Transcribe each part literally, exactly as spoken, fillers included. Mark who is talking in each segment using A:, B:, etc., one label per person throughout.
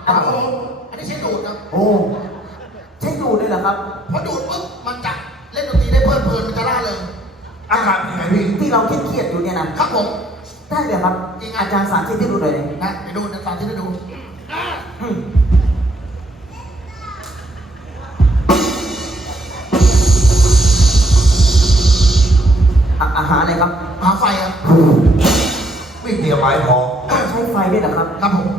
A: อันนี้อันนี้ใช้ดูดครับ
B: โอ้ใช้ดูดเลยเหรอครับ
A: พอดูดปุ๊บมันจะเล่นดนตรีได้เพลิดเพลินมันจะล่าเลย
C: อากาศยังไงพี่
B: ที่เราเครียดๆอยู่เนี่ยนะครับ
A: ผม
B: ได้เลยครับอาจารย์สาธิตให้ดูหน่อยเลย
A: นะไปดูนะสาธิตให้ดู
B: อาหารอะไรครับ
A: หาไฟอ่ะ
C: วิ่งเดียวไม้พอ
B: ใช้ไฟด้วยเหรอครับ
A: ครับผม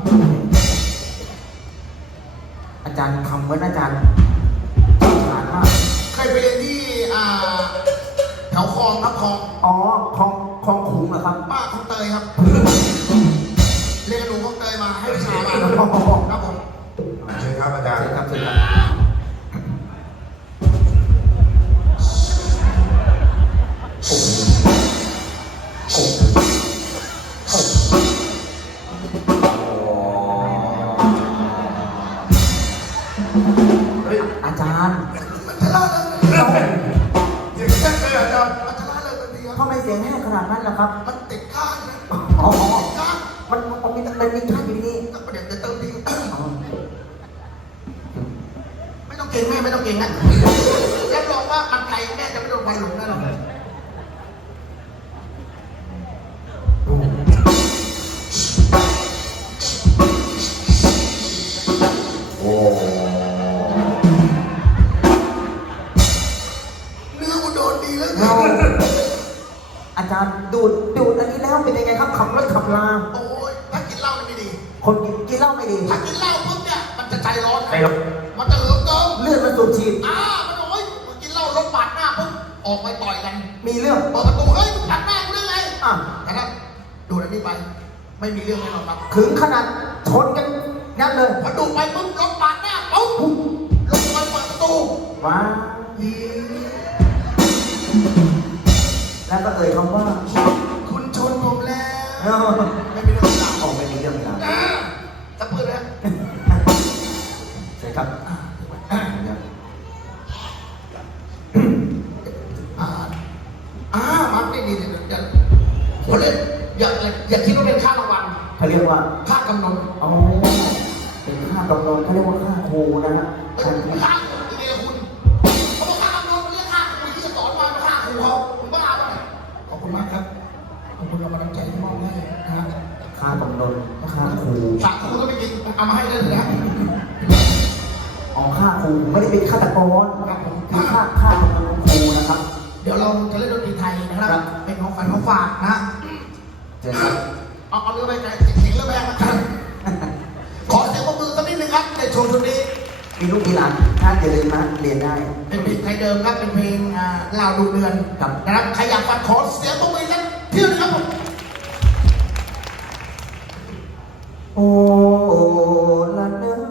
B: อาจารย์คำเหมือนอาจารย์ผ่านมาก
A: เคยไปเรียนที่อ่าแถวคลองครับคลอง
B: อ๋อคลองคลองขุงเหรอครับ
A: ป้าคลองเตยครับเรียนหนูคลองเตยมาให้วิชามาครับผม
C: เชิญครับอาจารย์
B: เชิญครับเชิญครับอาจารย์
A: มันจะล่าเลยอย่างแค่เลยอาจารย์มันจะล่าเลยทันทีครับ
B: ทำไมเสียงแห้งขนาดนั้นล่ะครับ
A: มันติดข้างนะ
B: อ๋อ
A: ข้าง
B: มันมันมีมันมีข้างอยู่ที่นี่
A: ประเดี๋ยวจะเติมดีไม่ต้องเก่งแม่ไม่ต้องเก่งนะรับรองว่ามันไกลแม่จะไม่โดนวันหลงแน่นอน
C: โอ้
A: เนื้อมันโดนดีแล้ว
B: อาจารย์ดูดดูดอันนี้แล้วเป็นยังไงครับขับรถขับลา
A: โอ้ยถ้ากินเหล้าไม่ดี
B: คนกินกินเหล้าไม่ดี
A: ถ้ากินเหล้าปุ๊บเนี่ยมันจะใจร้อน
C: ครับ
A: มันจะเหิมเกิม
B: เลือดมันสูบฉีด
A: อ่ามันโอ้ยกินเหล้ารถปาดหน้าปุ๊บออกไปต่อยกัน
B: มีเรื่อง
A: เปิดประตูเฮ้ยมึงปาดหน้ากูได้ไง
B: อ่ะ
A: แต่ถ้าดูดอันนี้ไปไม่มีเรื่องแน่นอนครับ
B: ถึงขนาดชนกันงั้นเลย
A: พอดูไปปุ๊บรถปาดหน้าปุ๊บลงมาเปิดประตู
B: ว้าแล้วก็เอ่ยคำว่า
A: คุณชนผมแล้วไม่มีเรื่องราว
B: ออกไม่มีเรื่องราว
A: จะเปิดแล้ว
B: ใช่ครับ
A: อ่าอ่ามันนี่ดีเดี๋ยวเขาเรียกอย่าอย่าคิดว่าเป็นค่ารางวัล
B: เขาเรียกว่า
A: ค่ากำนน
B: อ๋อเป็นค่ากำนนเขาเรียกว่าค่าครูนะฮะ
A: ค่าครูค่าครูนี่เลยคุณเขาบอกค่ากำนนเรียกค่าครูที่จะสอนมาเป็นค่าครูเขาผมบ้าไปขอบคุณมากครับขอบคุณเรากำลังใจที่มอบให้นะ
B: ค่ากำนนค่าครู
A: ค่าครูก็ไม่จริงเอามาให้ได้เลยนะ
B: อ๋อค่าครูไม่ได้เป็นฆาตกรคือค่าค่ากำนนครูนะครับ
A: เดี๋ยวเราจะเล่นดนตรีไทยนะครับเป็นของฝันของฝากนะ
B: เจอครับ
A: เอาเอาเรื่องไปไกลเสียงเรื่องแรกนะครับขอเสียงปรบมือสักนิดนึงครับในโชว์ชุดนี้
B: มีลูกมีหลานถ้าจะเรียนนะเรียนได้
A: เป็นเพลงไทยเดิมครับเป็นเพลงลาวดูเดือนนะครับใครอยากฟังขอเสียงปรบมือสักเที่ยวนะครับผม
B: โอ้ละเนอ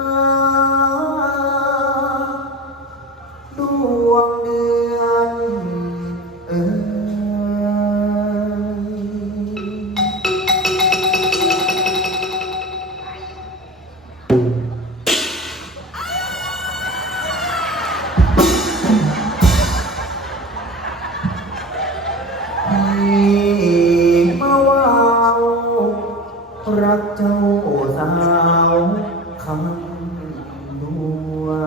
B: ดวงเดือนเออรักเจ้าสาวคำดวง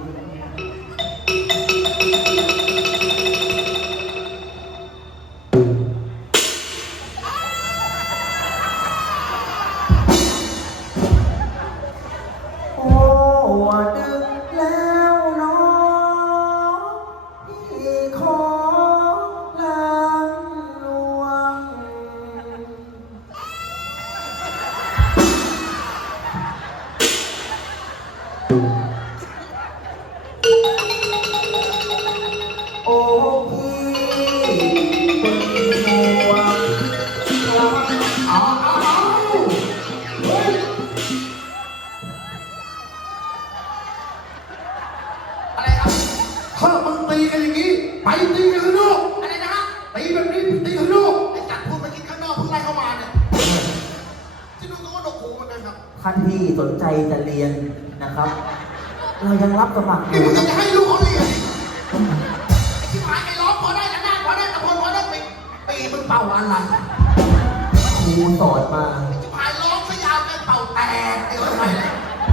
B: โอ้ดึกแล้วน้องพี่ขอลางลวงโอ้พี่เป็นห่วง
A: เอาเอาเอาเฮ้ยอะไรครับ
C: ถ้ามึงตีกันอย่างนี้ไปตีกันข้างนอก
A: อะไรนะฮะ
C: ตีแบบนี้ตีข้างนอก
A: ไอ้จัดพูดไปกินข้างนอกเพิ่งไล่เข้ามาเนี่ยที่นู่นก็ดกหูเหมือนกันครับ
B: ท่านที่สนใจจะเรียนนะครับเรายังรับสมัครอ
A: นี่
B: ยู่
A: มึง
B: นะ
A: จะให้ลูกเขาเรียนไอ้ที่หายไอ้ร้องพอได้แต่หน้าพอได้แต่พอพอได้ปีปีมึงเป่าอะไร
B: ครูสอนมา
A: ไอ้ที่หายร้องพยายามไปเป่าแตกไอ้ทำไม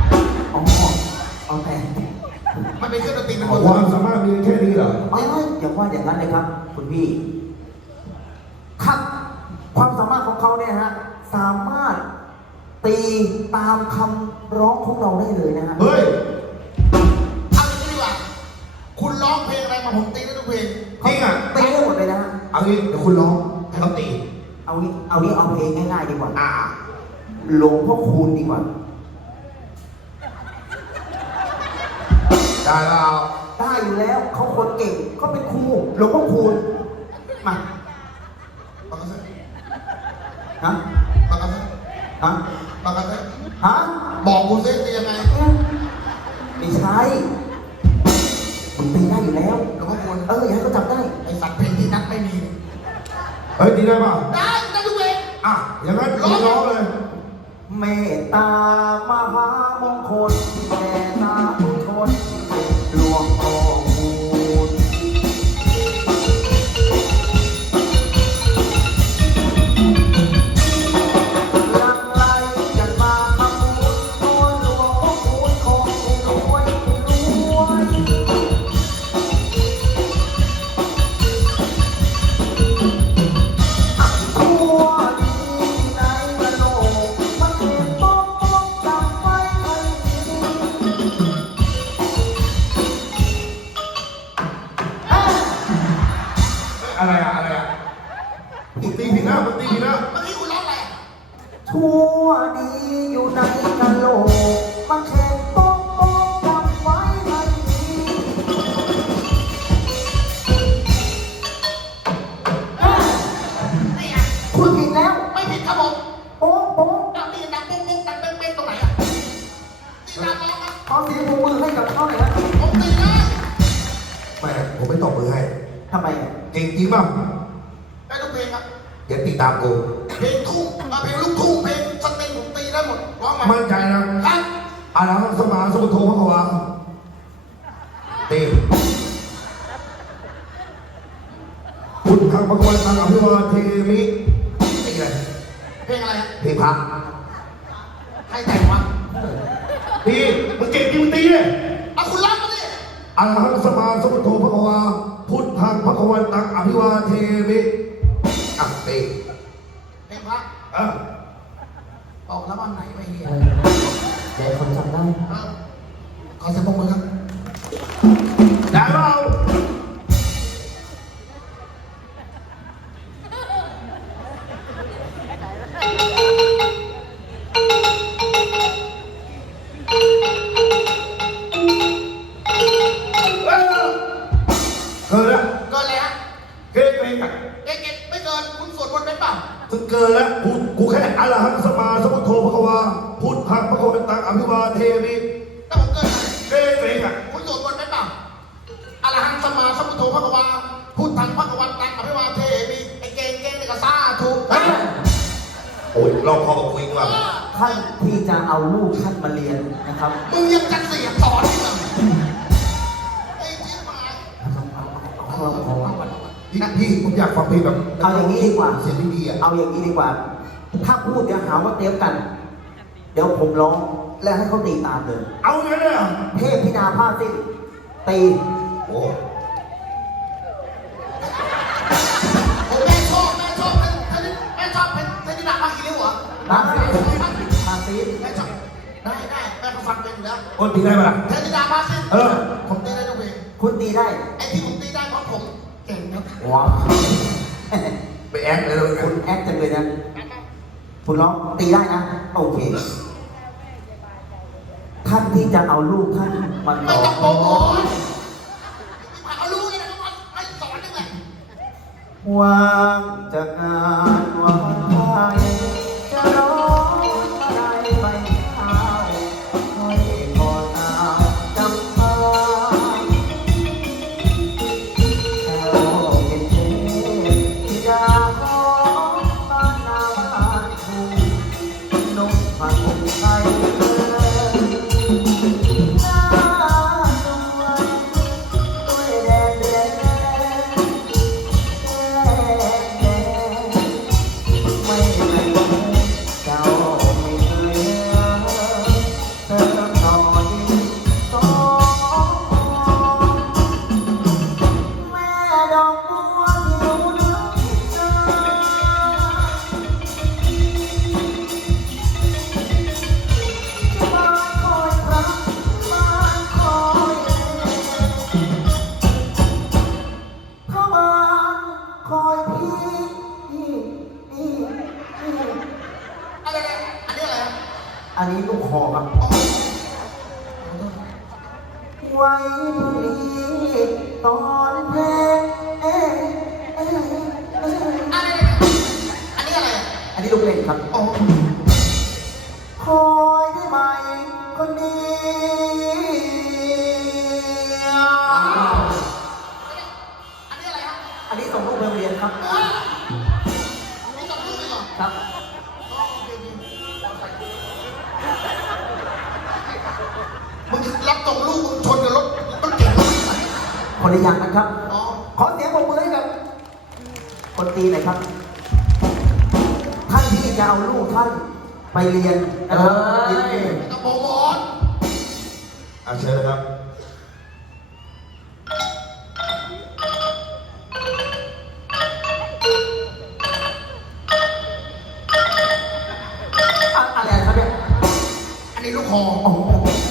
B: เอาแต่
A: มันเป็นเครื่องดนตรีมัน
C: ความสามารถมีแค่นี้เหรอ
B: ไม่อย่าว่าอย่างนั้นเลยครับ คุณพี่ ครับ ความสามารถของเขาเนี่ยฮะ สามารถตีตามคำร้องของเราได้เลยนะฮะ
C: เฮ้ย
A: เอาอย่างนี้ดีกว่าคุณร้องเพลงอะไรมาผมตีได้ทุกเพลง
C: จริงอ่ะ
B: ตีได้หมดเลยนะฮะ
C: เอางี้เดี๋ยวคุณร้องให้เขาตี
B: เอางี้เอานี้เอาเพลงง่ายๆดีกว่า
C: อ่า
B: หลวงพ่อคูณดีกว่า
C: ได้แล้ว
B: ได้อยู่แล้วเขาคนเก่งเขาเป็นครูหลวงพ่อคูณมา
A: ปากกาเซ่
B: ฮะ
A: ปากกาเซ่
B: ฮะ
A: ปากกาเซ่
B: ฮะ
A: บอกกูซิตียังไง
B: ไม่ใช่ผมตีได้อยู่แล้ว
A: หลวงพ่อคูณ
B: เอออย่าให้เขาจับได้
A: ไอสัตว์เพลงที่นัดไม่มี
C: เฮ้ยตีได้ป่ะ
A: ได้ได้ทุกเพลง
C: อ่ะอย่างนั้นคุณร้องเลย
B: เมตตามหามงคลแก่ตาทุกคนหลวงพ่อคูณหลังไหลกันมาขบุญตัวหลวงพ่อคูณคงให้รวยให้รวยทั่วดีในกระโหลกมันเก็บป้องป้องจำไว้ให้ดี
C: อะไรอ่ะอะไรอ่ะตีผิดแล้วมันตีผิดแล้ว
A: เมื่อกี้คุณร้องอะไรอะ
B: ทั่วดีอยู่ในกะโหลกมาแข่งโป๊กโป๊กจำไว้ให้ดีเอ้ย
A: นี่ไง
B: คุณผิดแล้ว
A: ไม่ผิดครับผม
B: โป๊กโป๊ก
A: เอาตีดังปุ๊บปุ๊บดังเป๊ะเป๊ะตรงไหนอะตีดังร้องครับ
B: ขอเสียงปรบมือให้กับเขาหน่อยนะ
A: ผมตีได้
C: แม่ผมไม่ตบมือให้
B: ทำไมอ่ะ
C: จริงจริงป่ะ
A: ได้ทุกเพลงครับ
C: อย่าตีตามกู
A: เพลงทุ่งเอาเพลงลูกทุ่งเพลงสตริงผมตีได้หมดร้องมา
C: มั่นใจนะครับ อาราสมาสมุทโธพระควาตีพุทธังพระวันตังอภิวาเทมิตีเลย
A: เพลงอะไรฮะ
C: เพลงพระ
A: ใครแต่งวะ
C: ตีมึงเก่งจริงมึงตีเลย
A: เอาคุณร้องมาดิ
C: อาหังสมาสมุทโธพระควาพุทธังพระวันตังอภิวาเทมิอ่ะตี
A: เพลงพระ
C: เออ
A: ออกแล้ววันไหนไปเฮีย
B: เดี๋ยวคนจำได้
A: เออขอเสียงปรบมือครับ
C: ได้เปล่าเออเกินแล้ว
A: เกินเลยฮะ
C: เกินไปกัน
A: เอ๊ะเอ๊ะไม่เกินคุณสวดมนต์เป็นเปล่า
C: ถึงเกินแล้วกูกูแค่อรหังสมาสมุทโธพระควาพุทธังพระวันตังอภิวาเทมิ
A: ถ้าผมเกินไหน
C: เกินไปกัน
A: คุณสวดมนต์เป็นเปล่าอรหังสัมมาสัมพุทโธพระวาพุทธังพระวันตังอภิวาเทมิไอ้เก่งเก่งนี่ก็ซาถูก
C: เฮ้ยโอ้ยลองพอกับคุยดีกว่า
B: ท่านที่จะเอาลูกท่านมาเรียนนะครับ
A: มึงยังจะเสียสอนอีกเหรอไอ้ที่หมาย
B: เอาเอาเอาเอา
C: พี่พี่ผมอยากฟังเพลงแบบ
B: เอาอย่างนี้ดีกว่า
C: เสียงดีๆอ่ะ
B: เอาอย่างนี้ดีกว่า ถ้าพูดเดี๋ยวหาว่าเตรียมกัน เดี๋ยวผมร้องแล้วให้เขาตีตามเลย
C: เอาอย่างนั้นเลยเหรอ
B: เทพพินาผ้าสิ้นตี
C: โอ้
A: ผมแม่ชอบแม่ชอบแม่ชอบเป็นเทนิดาภาคีริ้วเหรอ
B: ผ้าสิ้นผ้าสิ้น
A: แม่ชอบได้ได้แม่ก็ฟังเป็นอยู่แล้ว
C: คนตีได้ปะล่ะ
A: เทนิดาภาคี
C: เออ
A: ผมตีได้ทุกเพลง
B: คุณตีได้
A: ไอ้ที่ผมตีได้เพราะผมเก่งครับ
B: ว้าว
C: ไปแอคเลยแล้วกั
B: คุ
C: น
B: ณแอคจังเลยนะ คุณร้องตีได้นะ โอเค ท่านที่จะเอาลูกท่านมา
A: ไม่
B: ร้อ
A: ต้องโปรโม
B: ง
A: ทเขารู้เลยนะว่าไม่สอนยังไง
B: วางจากงานวันไทยจะร้องอะไรไปเท้าห้อยคอตามจำปาแก้วเป็นเทพธิดาของบ้านนาบ้านทุ่งนุ่งผ้าห่มไทยเอ่ยหน้าสวยด้วยแดงแดง ไม่เป็นเจ้าอันนี้ลูกคอครับไว้ตอนเพลงเอ๊ะเอ๊ะเอ๊ะ
A: อะไรอันนี้อะไร
B: อันนี้ลูกเล่นครับ
A: อ๋อ
B: คอยได้ไหมคนดี
A: อันนี้อะไรฮะ
B: อันนี้ส่งลูกไปโรงเรียนครับ
A: มีสองลูกเลยเหรอ
B: ครับ
A: มึงรับตรงลูกมึงชนกับรถรถเก๋งรถ
B: คนละอย่างนะครับ
A: อ๋อ
B: ขอเสียงปรบมือให้กับคนตีหน่อยครับ ท่านที่จะเอาลูกท่านไปเรียนนะครับยินดี
A: ตะโพงอน
C: อ่ะเชิญนะครับ
B: อะอะไรครับเนี่ย
A: อันนี้ลูกคอ
B: โอ้โห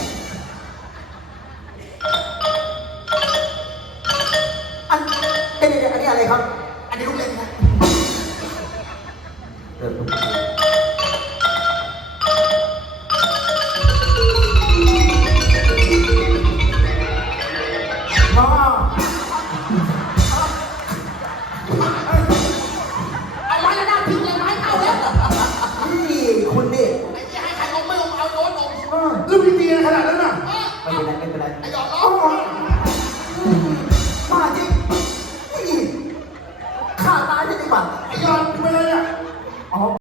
B: อันเดี๋ยวเดี๋ยวอันนี้อะไรครับ
A: อันนี้ลูกเล็กนะ
B: เดี๋ยวพ่อ
A: เอาไว้แล้วหน้าทิ้งเลยไม้เข้าแล้ว
B: นี่คุณนี่
A: ไอ้ที่ให้ใครลงไม่ลงเอาโน้ตลง
B: เออ
C: แล้วมีตีอะไรขนาดนั้นน่ะ
A: เออ
B: ไม่เป็นไรไม่เป็นไร
A: ไอ้หยอดล้อ
B: มาจริงนี่ฆ่าตายจะดีกว่า
C: ไอ้ยอดเป็นอะไรเนี่ย
B: อ๋อ